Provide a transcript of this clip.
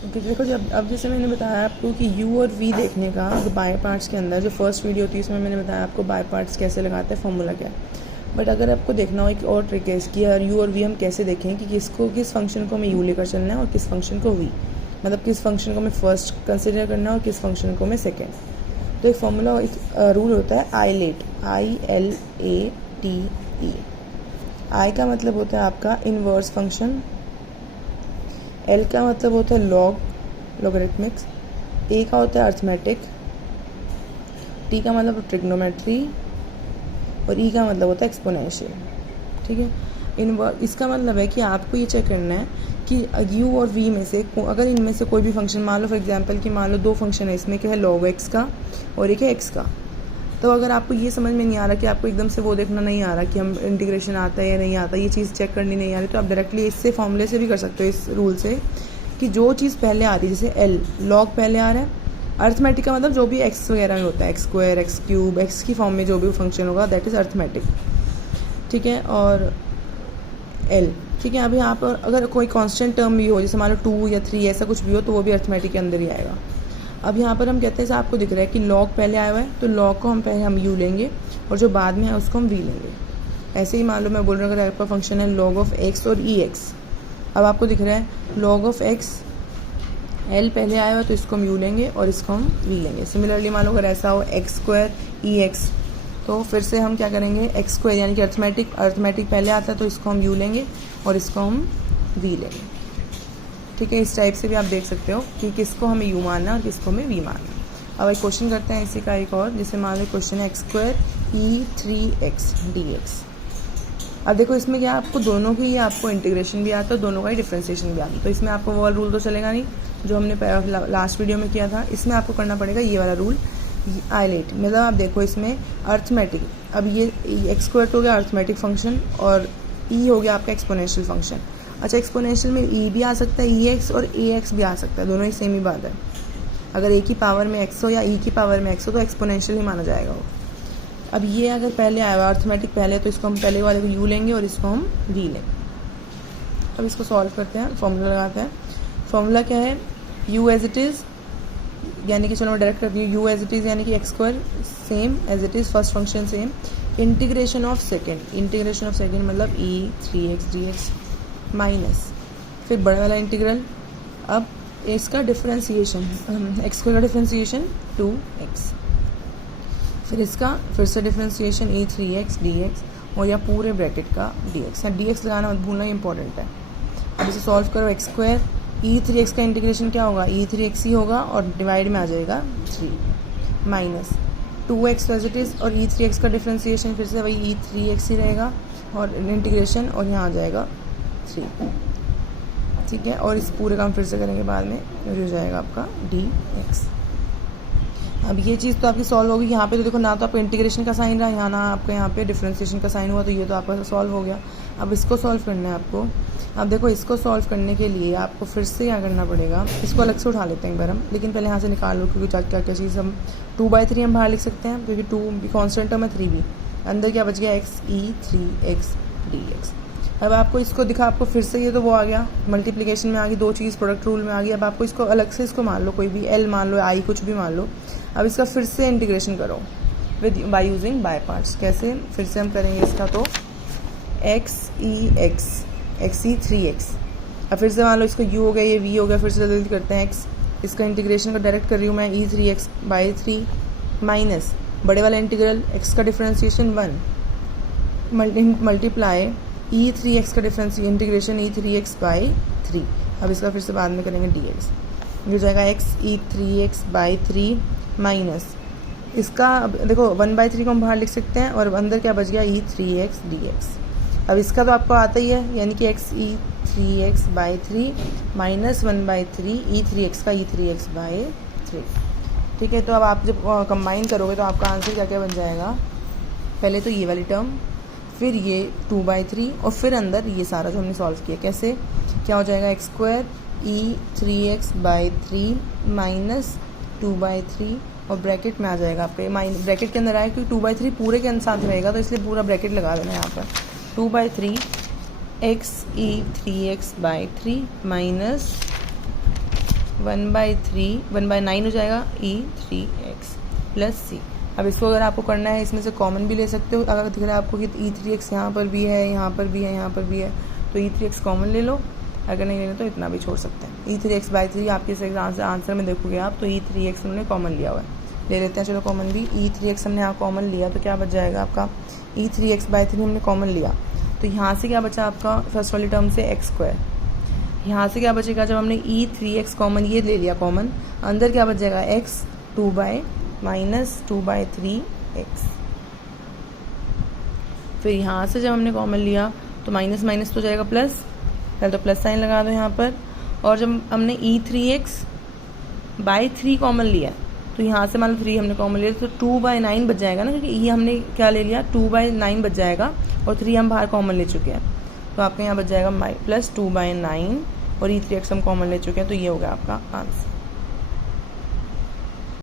Okay, देखो जब अब जैसे मैंने बताया आपको कि यू और वी देखने का बाय पार्ट्स के अंदर जो फर्स्ट वीडियो थी उसमें मैंने बताया आपको बाय पार्ट्स कैसे लगाते हैं, फॉर्मूला क्या है। बट अगर आपको देखना हो एक और ट्रिक है इसकी, और यू और वी हम कैसे देखें कि किस फंक्शन को हमें यू लेकर चलना है और किस फंक्शन को वी, मतलब किस फंक्शन को हमें फर्स्ट कंसिडर करना है और किस फंक्शन को हमें सेकेंड। तो एक फॉर्मूला, एक रूल होता है आईलेट, ILATE। आई का मतलब होता है आपका इनवर्स फंक्शन, एल का मतलब होता है लॉगरिथमिक्स, ए का होता है अर्थमेटिक, टी का मतलब ट्रिग्नोमेट्री और ई का मतलब होता है एक्सपोनेंशियल। ठीक है, इसका मतलब है कि आपको ये चेक करना है कि यू और वी में से अगर इनमें से कोई भी फंक्शन, मान लो फॉर एग्जांपल कि मान लो दो फंक्शन है इसमें, क्या है लॉग एक्स का और एक है एक्स का। तो अगर आपको ये समझ में नहीं आ रहा कि आपको एकदम से वो देखना नहीं आ रहा कि हम इंटीग्रेशन आता है या नहीं आता, ये चीज़ चेक करनी नहीं आ रही, तो आप डायरेक्टली इससे फॉर्मूले से भी कर सकते हो, इस रूल से, कि जो चीज़ पहले आ रही है, जैसे एल लॉग पहले आ रहा है, अर्थमेटिक का मतलब जो भी एक्स वगैरह में होता है, x square, x cube, x की फॉर्म में जो भी फंक्शन होगा दैट इज़ अर्थमेटिक। ठीक है, और एल, ठीक है। अब यहाँ पर अगर कोई कांस्टेंट टर्म भी हो, जैसे मान लो 2 या 3 ऐसा कुछ भी हो, तो वो भी अर्थमेटिक के अंदर ही आएगा। अब यहाँ पर हम कहते हैं, जैसे आपको दिख रहा है कि लॉग पहले आया हुआ है, तो लॉग को हम पहले हम यू लेंगे और जो बाद में है उसको हम वी लेंगे। ऐसे ही मान लो मैं बोल रहा हूँ अगर आपका फंक्शन है लॉग ऑफ एक्स और ई एक्स, अब आपको दिख रहा है लॉग ऑफ एक्स, एल पहले आया हुआ है तो इसको हम यू लेंगे और इसको हम वी लेंगे। सिमिलरली मान लो अगर ऐसा हो एक्स स्क्वायर ई एक्स, तो फिर से हम क्या करेंगे, एक्स स्क्वायर यानी कि अर्थमेटिक पहले आता है तो इसको हम यू लेंगे और इसको हम वी लेंगे। ठीक है, इस टाइप से भी आप देख सकते हो कि किसको हमें यू मानना है और किसको हमें वी मानना है। अब एक क्वेश्चन करते हैं इसी का एक और, जैसे मान लो क्वेश्चन है एक्स स्क्वायर E3x dx। अब देखो इसमें क्या आपको दोनों की आपको इंटीग्रेशन भी आता है, दोनों का ही डिफ्रेंसिएशन भी आता है, तो इसमें आपको वो वाला रूल तो चलेगा नहीं जो हमने लास्ट वीडियो में किया था। इसमें आपको करना पड़ेगा ये वाला रूल आईलेट, मतलब आप देखो इसमें अर्थमेटिक, अब ये एक्स स्क्वायर हो गया अर्थमेटिक फंक्शन और ई हो गया आपका एक्सपोनेंशियल फंक्शन। अच्छा, एक्सपोनेंशियल में ई भी आ सकता है, ई एक्स और ए एक्स भी आ सकता है, दोनों ही सेम ही बात है। अगर ए की पावर में एक्स हो या ई की पावर में एक्स हो तो एक्सपोनेंशियल ही माना जाएगा वो। अब ये अगर पहले आया हुआ अर्थमेटिक पहले, तो इसको हम पहले वाले को यू लेंगे और इसको हम वी लेंगे। अब इसको सॉल्व करते हैं, फॉर्मूला लगाते हैं। फॉर्मूला क्या है, यू एज इट इज़, यानी कि चलो मैं डायरेक्ट करती हूँ, यू एज इट इज़ यानी कि X square same as it is, first function same, integration of second मतलब E3x dx माइनस, फिर बड़ा वाला इंटीग्रल, अब इसका डिफरेंशिएशन, एक्स स्क्वायर का डिफरेंशिएशन 2x, फिर इसका फिर से डिफरेंशिएशन E3x dx और या पूरे ब्रैकेट का dx, या dx लगाना मत भूलना, इंपॉर्टेंट है। अब इसे सॉल्व करो, एक्स स्क्वायर E3x का इंटीग्रेशन क्या होगा, E3x ही होगा और डिवाइड में आ जाएगा 3 minus 2x as it is, और E3x का डिफरेंशिएशन फिर से वही E3x ही रहेगा और इंटीग्रेशन और यहाँ आ जाएगा 3। ठीक है, और इस पूरे काम फिर से करेंगे बाद में, हो जाएगा आपका dx। अब ये चीज़ तो आपकी सॉल्व होगी। यहाँ पे तो देखो ना तो आपका इंटीग्रेशन का साइन रहा यहाँ, ना आपका यहाँ पे डिफरेंशिएशन का साइन हुआ, तो ये तो आपका सॉल्व हो गया। अब इसको सॉल्व करना है आपको। अब देखो इसको सॉल्व करने के लिए आपको फिर से क्या करना पड़ेगा, इसको अलग से उठा लेते हैं एक बार हम, लेकिन पहले यहाँ से निकाल लो, क्योंकि क्या क्या चीज़ हम 2/3 हम बाहर लिख सकते हैं, क्योंकि 2 भी कॉन्स्टेंट टर्म है, 3 भी। अंदर क्या बच गया, एक्स E3x dx। अब आपको इसको दिखा, आपको फिर से ये तो वो आ गया, मल्टीप्लिकेशन में आ गई, दो चीज़ प्रोडक्ट रूल में आ गई। अब आपको इसको अलग से इसको मान लो, कोई भी एल मान लो, आई कुछ भी मान लो। अब इसका फिर से इंटीग्रेशन करो with by using by parts. कैसे, फिर से हम करेंगे इसका, तो XE3x, अब फिर से मान लो इसको u हो गया, ये v हो गया, फिर से जल्दी करते हैं x, इसका इंटीग्रेशन को डायरेक्ट कर रही हूँ मैं, E3x/3 माइनस बड़े वाला इंटीग्रल x का डिफरेंशिएशन 1 मल्टीप्लाई E3x का इंटीग्रेशन E3x/3। अब इसका फिर से बाद में करेंगे dx, हो जाएगा XE3x/3 माइनस इसका, अब देखो 1/3 को हम बाहर लिख सकते हैं और अंदर क्या बच गया, E3x dx। अब इसका तो आपको आता ही है, यानी कि XE3x/3 माइनस 1/3 E3x का E3x/3। ठीक है, तो अब आप जब कंबाइन करोगे तो आपका आंसर क्या क्या बन जाएगा, पहले तो ये वाली टर्म, फिर ये 2/3 और फिर अंदर ये सारा जो हमने सॉल्व किया। कैसे, क्या हो जाएगा, एक्स स्क्वायर E3x/3 माइनस 2/3 और ब्रैकेट में आ जाएगा आपके, ब्रैकेट के अंदर आया क्योंकि 2/3 पूरे के साथ रहेगा, तो इसलिए पूरा ब्रैकेट लगा देना यहाँ पर। 2/3 XE3x/3 माइनस 1/9 हो जाएगा e3x प्लस सी। अब इसको अगर आपको करना है इसमें से कॉमन भी ले सकते हो। अगर दिख रहा है आपको कि e3x यहाँ पर भी है, यहाँ पर भी है, यहाँ पर भी है, तो e3x कॉमन ले लो। अगर नहीं लेना तो इतना भी छोड़ सकते हैं। e3x/3 आपके इस आंसर में देखोगे आप तो e3x हमने कॉमन लिया हुआ है, ले लेते हैं। चलो कॉमन भी e3x हमने यहाँ कॉमन लिया तो क्या बच जाएगा आपका, e3x/3 हमने कॉमन लिया तो यहाँ से क्या बचा आपका, फर्स्ट वाली टर्म से x²। यहाँ से क्या बचेगा, जब हमने e3x कॉमन ये ले लिया कॉमन, अंदर क्या बच जाएगा x 2/-2/3x। फिर यहाँ से जब हमने कॉमन लिया तो माइनस माइनस तो जाएगा प्लस, पहले तो प्लस साइन लगा दो यहाँ पर। और जब हमने e3x/3 कॉमन लिया तो यहाँ से मान लो 3 हमने कॉमन लिया तो 2/9 बच जाएगा ना, क्योंकि ये हमने क्या ले लिया 2/9 बच जाएगा और 3 हम बाहर कॉमन ले चुके हैं। तो आपके यहाँ बच जाएगा प्लस 2/9 और e3x हम कॉमन ले चुके हैं, तो ये हो गया आपका आंसर।